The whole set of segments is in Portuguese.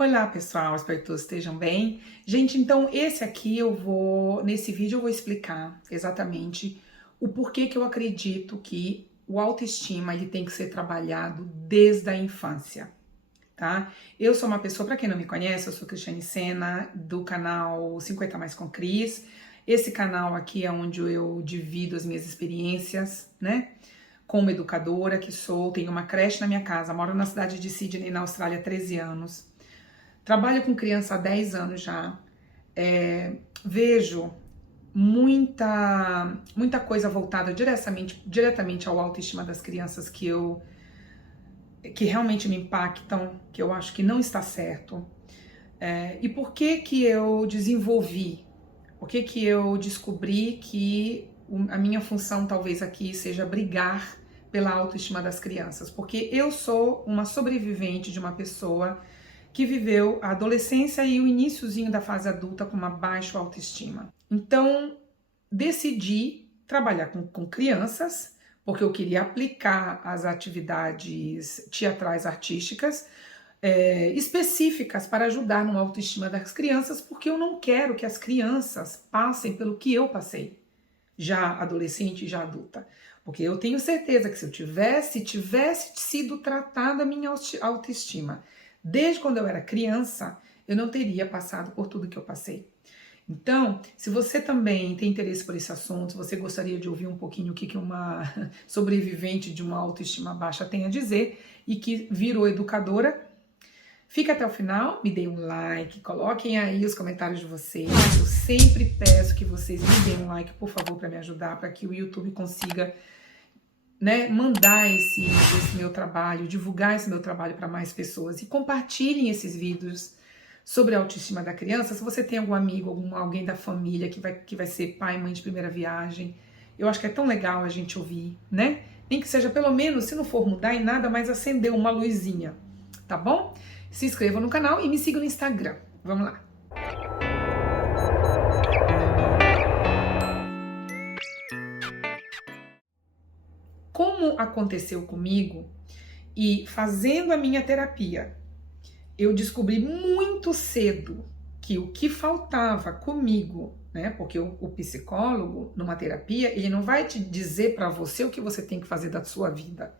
Olá pessoal, espero que todos estejam bem. Gente, então nesse vídeo eu vou explicar exatamente o porquê que eu acredito que o autoestima ele tem que ser trabalhado desde a infância, tá? Eu sou uma pessoa, para quem não me conhece, eu sou Cristiane Sena, do canal 50 Mais com Cris. Esse canal aqui é onde eu divido as minhas experiências, né? Como educadora que sou, tenho uma creche na minha casa, moro na cidade de Sydney, na Austrália, há 13 anos. Trabalho com criança há 10 anos já. Vejo muita coisa voltada diretamente ao autoestima das crianças que realmente me impactam, que eu acho que não está certo. E por que que eu desenvolvi? Por que que eu descobri que a minha função talvez aqui seja brigar pela autoestima das crianças? Porque eu sou uma sobrevivente de uma pessoa que viveu a adolescência e o iniciozinho da fase adulta com uma baixa autoestima. Então, decidi trabalhar com crianças, porque eu queria aplicar as atividades teatrais artísticas específicas para ajudar no autoestima das crianças, porque eu não quero que as crianças passem pelo que eu passei, já adolescente e já adulta. Porque eu tenho certeza que se eu tivesse sido tratada a minha autoestima desde quando eu era criança, eu não teria passado por tudo que eu passei. Então, se você também tem interesse por esse assunto, se você gostaria de ouvir um pouquinho o que uma sobrevivente de uma autoestima baixa tem a dizer e que virou educadora, fica até o final, me deem um like, coloquem aí os comentários de vocês. Eu sempre peço que vocês me deem um like, por favor, para me ajudar, para que o YouTube consiga mandar esse meu trabalho, divulgar esse meu trabalho para mais pessoas e compartilhem esses vídeos sobre a autoestima da criança. Se você tem algum amigo, alguém da família que vai ser pai, mãe de primeira viagem, eu acho que é tão legal a gente ouvir, né? Nem que seja pelo menos, se não for mudar em nada, mas acender uma luzinha, tá bom? Se inscreva no canal e me siga no Instagram. Vamos lá. Como aconteceu comigo e fazendo a minha terapia, eu descobri muito cedo que o que faltava comigo, né? Porque o psicólogo, numa terapia, ele não vai te dizer para você o que você tem que fazer da sua vida.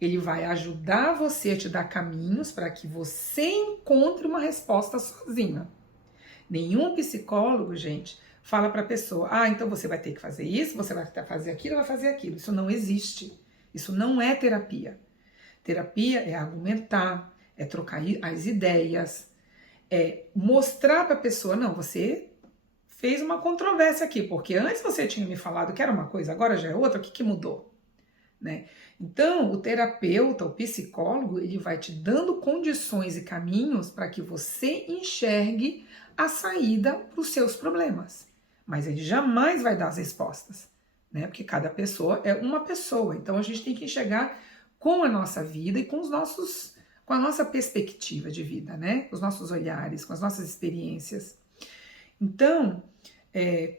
Ele vai ajudar você a te dar caminhos para que você encontre uma resposta sozinha. Nenhum psicólogo, gente, fala para a pessoa, então você vai ter que fazer isso, você vai fazer aquilo, vai fazer aquilo. Isso não existe. Isso não é terapia. Terapia é argumentar, é trocar as ideias, é mostrar para a pessoa, não, você fez uma controvérsia aqui, porque antes você tinha me falado que era uma coisa, agora já é outra, o que mudou? Né? Então, o terapeuta, o psicólogo, ele vai te dando condições e caminhos para que você enxergue a saída para os seus problemas. Mas ele jamais vai dar as respostas, né? Porque cada pessoa é uma pessoa. Então, a gente tem que enxergar com a nossa vida e com a nossa perspectiva de vida, né? Os nossos olhares, com as nossas experiências. Então,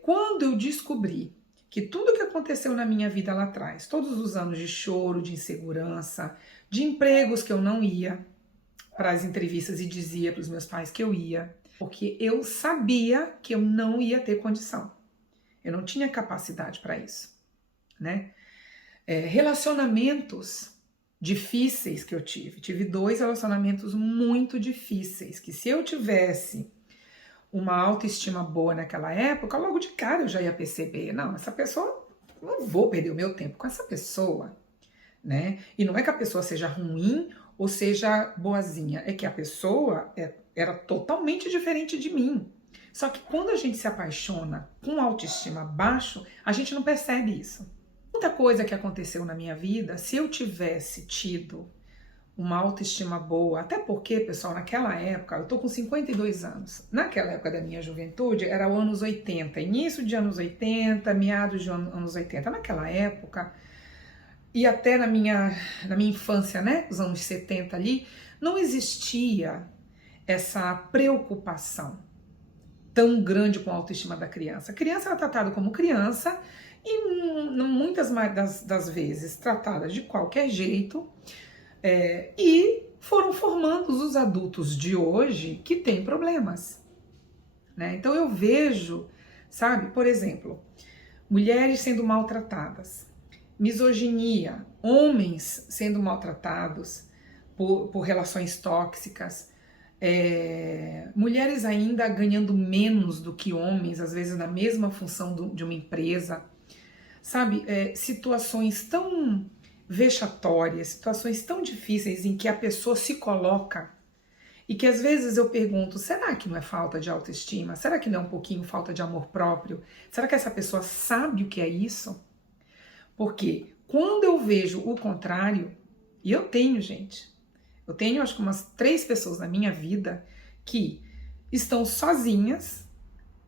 quando eu descobri que tudo que aconteceu na minha vida lá atrás, todos os anos de choro, de insegurança, de empregos que eu não ia para as entrevistas e dizia para os meus pais que eu ia, porque eu sabia que eu não ia ter condição. Eu não tinha capacidade para isso, né? Relacionamentos difíceis que eu tive 2 relacionamentos muito difíceis, que se eu tivesse uma autoestima boa naquela época, logo de cara eu já ia perceber, não, essa pessoa, não vou perder o meu tempo com essa pessoa, né? E não é que a pessoa seja ruim ou seja boazinha, é que a pessoa era totalmente diferente de mim. Só que quando a gente se apaixona com autoestima baixo, a gente não percebe isso. Muita coisa que aconteceu na minha vida, se eu tivesse tido uma autoestima boa, até porque, pessoal, naquela época, eu tô com 52 anos, naquela época da minha juventude, era os anos 80, início de anos 80, meados de anos 80, naquela época, e até na minha infância, né, os anos 70 ali, não existia essa preocupação tão grande com a autoestima da criança. A criança era tratada como criança e muitas das vezes tratada de qualquer jeito, E foram formando os adultos de hoje que têm problemas, né? Então eu vejo, sabe, por exemplo, mulheres sendo maltratadas, misoginia, homens sendo maltratados por relações tóxicas, mulheres ainda ganhando menos do que homens, às vezes na mesma função de uma empresa, sabe? Situações tão vexatórias, situações tão difíceis em que a pessoa se coloca e que às vezes eu pergunto, será que não é falta de autoestima? Será que não é um pouquinho falta de amor próprio? Será que essa pessoa sabe o que é isso? Porque quando eu vejo o contrário, e eu tenho, gente, eu tenho acho que umas 3 pessoas na minha vida que estão sozinhas,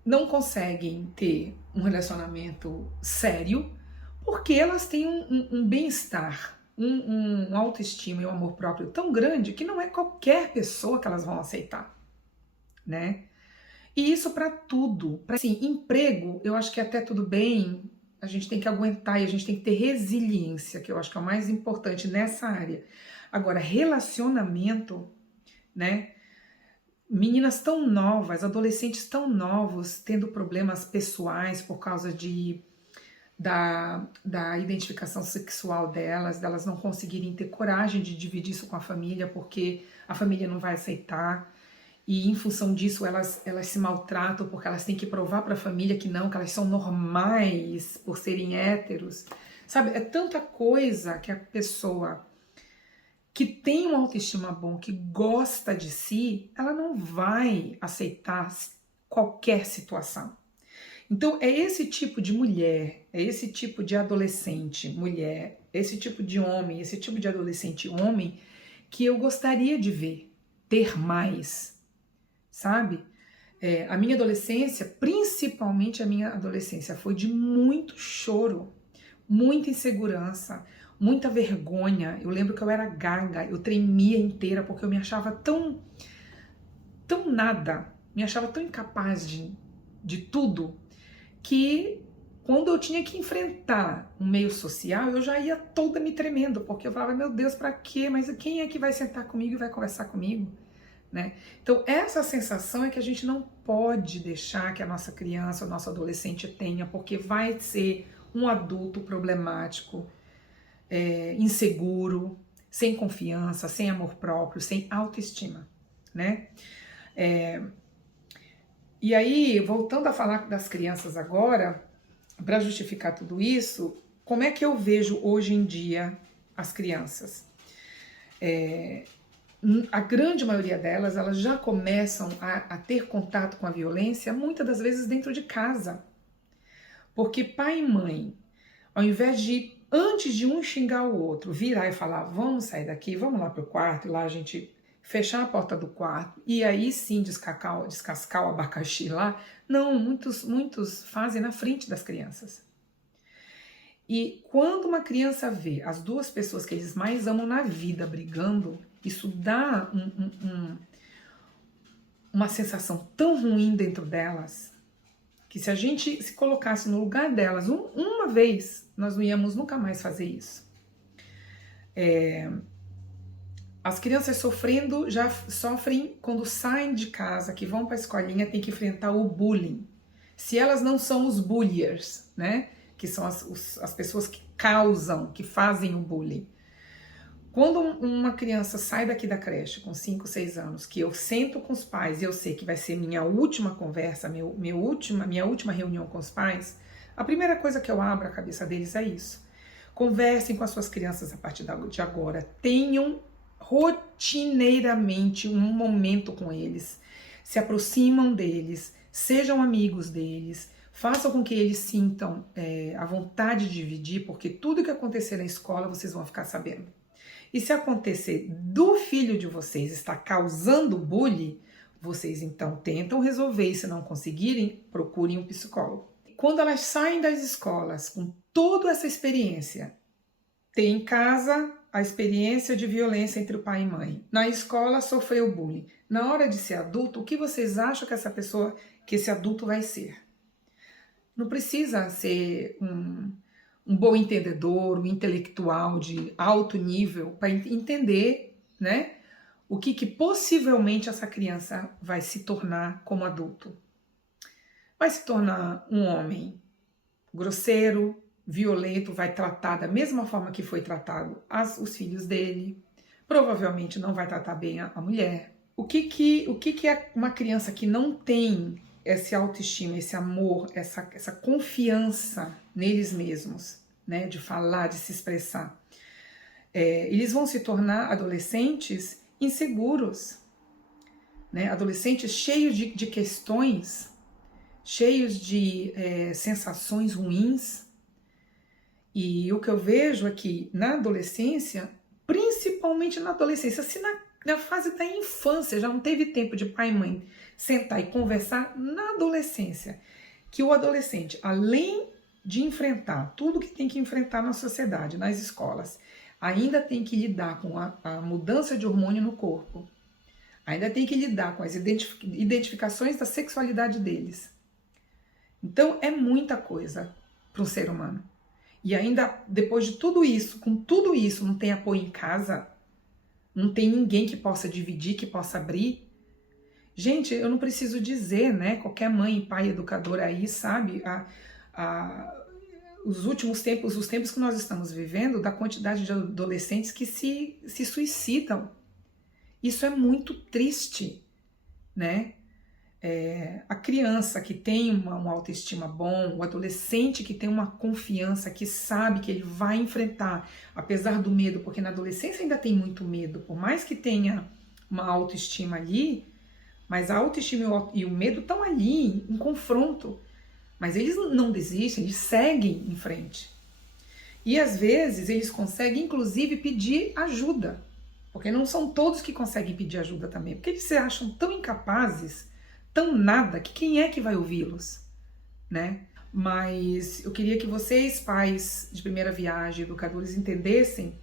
não conseguem ter um relacionamento sério, porque elas têm um bem-estar, um autoestima e um amor próprio tão grande que não é qualquer pessoa que elas vão aceitar, né? E isso para tudo. Assim, emprego, eu acho que até tudo bem, a gente tem que aguentar e a gente tem que ter resiliência, que eu acho que é o mais importante nessa área. Agora, relacionamento, né? Meninas tão novas, adolescentes tão novos, tendo problemas pessoais por causa da identificação sexual delas não conseguirem ter coragem de dividir isso com a família, porque a família não vai aceitar. E em função disso elas se maltratam porque elas têm que provar para a família que elas são normais por serem héteros. Sabe, é tanta coisa que a pessoa que tem uma autoestima bom, que gosta de si, ela não vai aceitar qualquer situação. Então é esse tipo de mulher, é esse tipo de adolescente mulher, esse tipo de homem, esse tipo de adolescente homem que eu gostaria de ver, ter mais, sabe? A minha adolescência, principalmente a minha adolescência, foi de muito choro, muita insegurança, muita vergonha. Eu lembro que eu era gaga, eu tremia inteira porque eu me achava tão nada, me achava tão incapaz de tudo, que quando eu tinha que enfrentar um meio social, eu já ia toda me tremendo, porque eu falava, meu Deus, pra quê? Mas quem é que vai sentar comigo e vai conversar comigo? Né? Então essa sensação é que a gente não pode deixar que a nossa criança, o nosso adolescente tenha, porque vai ser um adulto problemático, inseguro, sem confiança, sem amor próprio, sem autoestima, né? E aí, voltando a falar das crianças agora, para justificar tudo isso, como é que eu vejo hoje em dia as crianças? A grande maioria delas, elas já começam a ter contato com a violência, muitas das vezes dentro de casa. Porque pai e mãe, ao invés de, antes de um xingar o outro, virar e falar, vamos sair daqui, vamos lá pro quarto, e lá a gente fechar a porta do quarto, e aí sim descascar o abacaxi lá, não, muitos fazem na frente das crianças. E quando uma criança vê as duas pessoas que eles mais amam na vida brigando, isso dá uma sensação tão ruim dentro delas, que se a gente se colocasse no lugar delas uma vez, nós não íamos nunca mais fazer isso. As crianças sofrendo, já sofrem quando saem de casa, que vão para a escolinha, tem que enfrentar o bullying. Se elas não são os bulliers, né? Que são as pessoas que causam, que fazem o bullying. Quando uma criança sai daqui da creche com 5, 6 anos, que eu sento com os pais e eu sei que vai ser minha última conversa, minha última reunião com os pais, a primeira coisa que eu abro a cabeça deles é isso. Conversem com as suas crianças a partir de agora. Tenham rotineiramente um momento com eles. Se aproximam deles, sejam amigos deles, façam com que eles sintam a vontade de dividir, porque tudo que acontecer na escola vocês vão ficar sabendo. E se acontecer do filho de vocês estar causando bullying, vocês então tentam resolver, e se não conseguirem, procurem um psicólogo. Quando elas saem das escolas com toda essa experiência, tem em casa a experiência de violência entre o pai e mãe, na escola sofreu bullying, na hora de ser adulto, o que vocês acham que esse adulto vai ser? Não precisa ser um bom entendedor, um intelectual de alto nível para entender, né, o que possivelmente essa criança vai se tornar como adulto. Vai se tornar um homem grosseiro, violento, vai tratar da mesma forma que foi tratado os filhos dele, provavelmente não vai tratar bem a mulher. O que é uma criança que não tem essa autoestima, esse amor, essa confiança neles mesmos, né, de falar, de se expressar? Eles vão se tornar adolescentes inseguros, né, adolescentes cheios de questões, cheios de sensações ruins. E o que eu vejo é que na adolescência, principalmente na adolescência, se na fase da infância já não teve tempo de pai e mãe sentar e conversar, na adolescência, que o adolescente, além de enfrentar tudo que tem que enfrentar na sociedade, nas escolas, ainda tem que lidar com a mudança de hormônio no corpo, ainda tem que lidar com as identificações da sexualidade deles. Então é muita coisa para um ser humano. E ainda depois de tudo isso, com tudo isso, não tem apoio em casa, não tem ninguém que possa dividir, que possa abrir. Gente, eu não preciso dizer, né? Qualquer mãe, pai, educador aí sabe os últimos tempos, os tempos que nós estamos vivendo, da quantidade de adolescentes que se suicidam. Isso é muito triste, né? A criança que tem uma autoestima bom, o adolescente que tem uma confiança, que sabe que ele vai enfrentar, apesar do medo, porque na adolescência ainda tem muito medo, por mais que tenha uma autoestima ali, mas a autoestima e o medo estão ali, em confronto, mas eles não desistem, eles seguem em frente. E às vezes eles conseguem inclusive pedir ajuda, porque não são todos que conseguem pedir ajuda também, porque eles se acham tão incapazes, tão nada, que quem é que vai ouvi-los, né? Mas eu queria que vocês, pais de primeira viagem, educadores, entendessem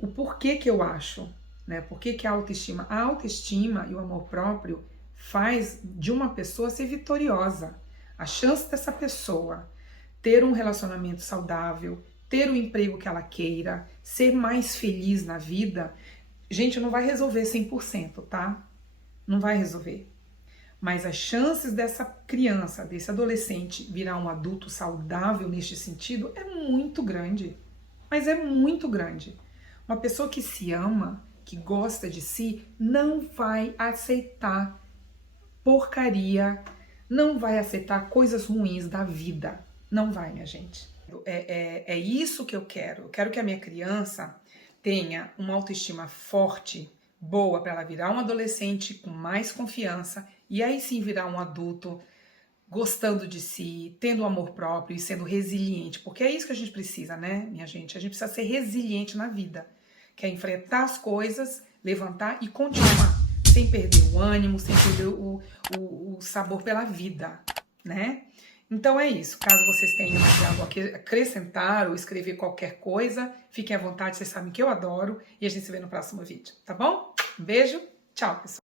o porquê que eu acho, né? Por que a autoestima e o amor próprio faz de uma pessoa ser vitoriosa. A chance dessa pessoa ter um relacionamento saudável, ter o emprego que ela queira, ser mais feliz na vida, gente, não vai resolver 100%, tá? Não vai resolver. Mas as chances dessa criança, desse adolescente virar um adulto saudável neste sentido é muito grande. Mas é muito grande. Uma pessoa que se ama, que gosta de si, não vai aceitar porcaria, não vai aceitar coisas ruins da vida. Não vai, minha gente. É isso que eu quero. Eu quero que a minha criança tenha uma autoestima forte, boa, para ela virar um adolescente com mais confiança e aí sim virar um adulto gostando de si, tendo amor próprio e sendo resiliente, porque é isso que a gente precisa, né, minha gente? A gente precisa ser resiliente na vida, que é enfrentar as coisas, levantar e continuar, sem perder o ânimo, sem perder o sabor pela vida, né? Então é isso. Caso vocês tenham algo a acrescentar ou escrever qualquer coisa, fiquem à vontade, vocês sabem que eu adoro. E a gente se vê no próximo vídeo, tá bom? Um beijo, tchau, pessoal.